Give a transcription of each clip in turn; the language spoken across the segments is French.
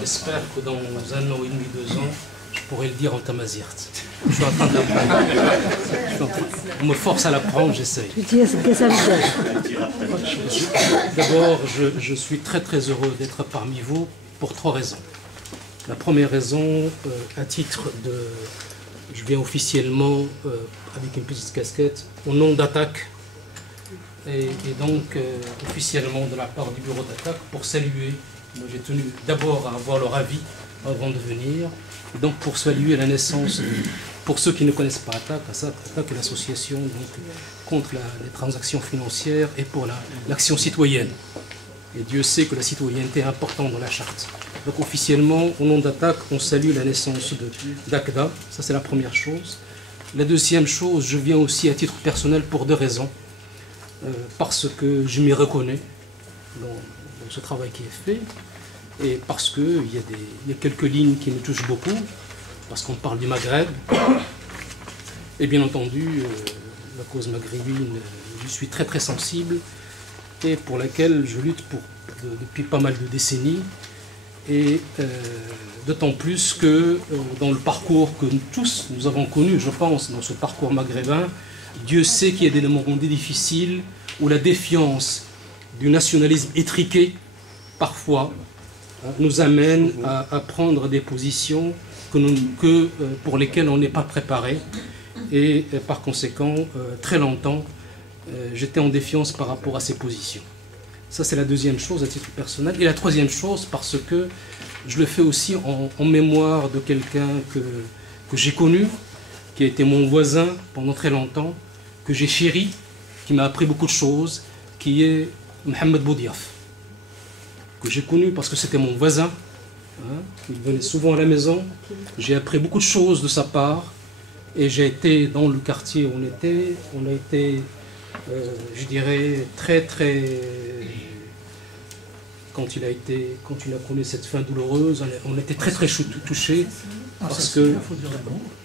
J'espère que dans 1 an et demi, 2 ans, je pourrai le dire en tamazirt. Je suis en train de l'apprendre. On me force à l'apprendre, j'essaye. D'abord, je suis très très heureux d'être parmi vous pour 3 raisons. La première raison, à titre de... Je viens officiellement, avec une petite casquette, au nom d'Attaque, et donc officiellement de la part du bureau d'Attaque, pour saluer. Moi j'ai tenu d'abord à avoir leur avis avant de venir, et donc pour saluer la naissance, pour ceux qui ne connaissent pas Attaque est l'association contre les transactions financières et pour l'action citoyenne. Et Dieu sait que la citoyenneté est importante dans la charte. Donc officiellement, au nom d'Attaque, on salue la naissance d'ACDA, ça c'est la première chose. La deuxième chose, je viens aussi à titre personnel pour 2 raisons. Parce que je m'y reconnais dans ce travail qui est fait, et parce qu'il y a quelques lignes qui me touchent beaucoup, parce qu'on parle du Maghreb, et bien entendu, la cause maghrébine, je suis très très sensible, et pour laquelle je lutte depuis pas mal de décennies, et d'autant plus que dans le parcours que tous nous avons connu, je pense, dans ce parcours maghrébin, Dieu sait qu'il y a des moments difficiles où la défiance du nationalisme étriqué, parfois, nous amène à prendre des positions pour lesquelles on n'est pas préparé. Et par conséquent, très longtemps, j'étais en défiance par rapport à ces positions. Ça, c'est la deuxième chose à titre personnel. Et la troisième chose, parce que je le fais aussi en mémoire de quelqu'un que j'ai connu, qui a été mon voisin pendant très longtemps, que j'ai chéri, qui m'a appris beaucoup de choses, qui est Mohamed Boudiaf, que j'ai connu parce que c'était mon voisin, il venait souvent à la maison, j'ai appris beaucoup de choses de sa part, et j'ai été dans le quartier où on a été, je dirais, très très... Quand il a connu cette fin douloureuse, on était très très touchés, parce que,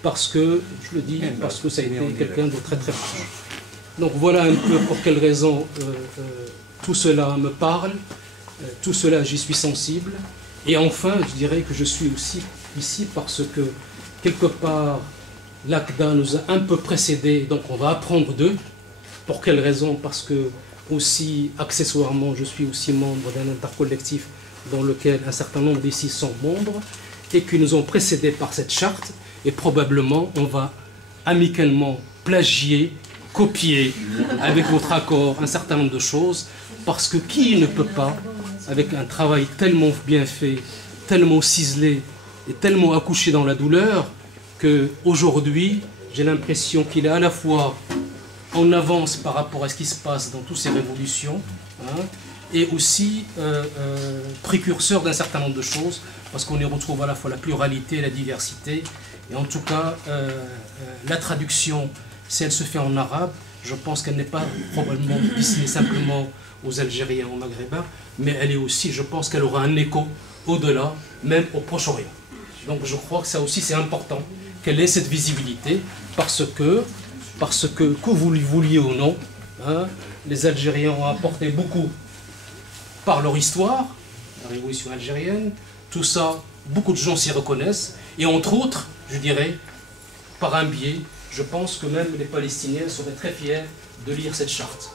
je le dis, parce que ça a été quelqu'un de très très proche. Donc voilà un peu pour quelles raisons tout cela me parle, tout cela j'y suis sensible. Et enfin, je dirais que je suis aussi ici parce que, quelque part, l'ACDA nous a un peu précédés, donc on va apprendre d'eux. Pour quelles raisons? Parce que, aussi, accessoirement, je suis aussi membre d'un intercollectif dans lequel un certain nombre d'ici sont membres, et qui nous ont précédés par cette charte, et probablement on va amicalement plagier, copier, avec votre accord, un certain nombre de choses, parce que qui ne peut pas, avec un travail tellement bien fait, tellement ciselé, et tellement accouché dans la douleur, qu'aujourd'hui, j'ai l'impression qu'il est à la fois en avance par rapport à ce qui se passe dans toutes ces révolutions, et aussi précurseur d'un certain nombre de choses, parce qu'on y retrouve à la fois la pluralité et la diversité, et en tout cas, la traduction, si elle se fait en arabe, je pense qu'elle n'est pas probablement destinée simplement aux Algériens, aux Maghrébins, mais elle est aussi, je pense qu'elle aura un écho au-delà, même au Proche-Orient. Donc je crois que ça aussi c'est important, qu'elle ait cette visibilité, parce que vous le vouliez ou non, les Algériens ont apporté beaucoup par leur histoire, la révolution algérienne, tout ça, beaucoup de gens s'y reconnaissent, et entre autres, je dirais, par un biais, je pense que même les Palestiniens seraient très fiers de lire cette charte,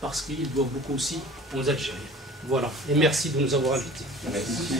parce qu'ils doivent beaucoup aussi aux Algériens. Voilà, et merci de nous avoir invités. Merci.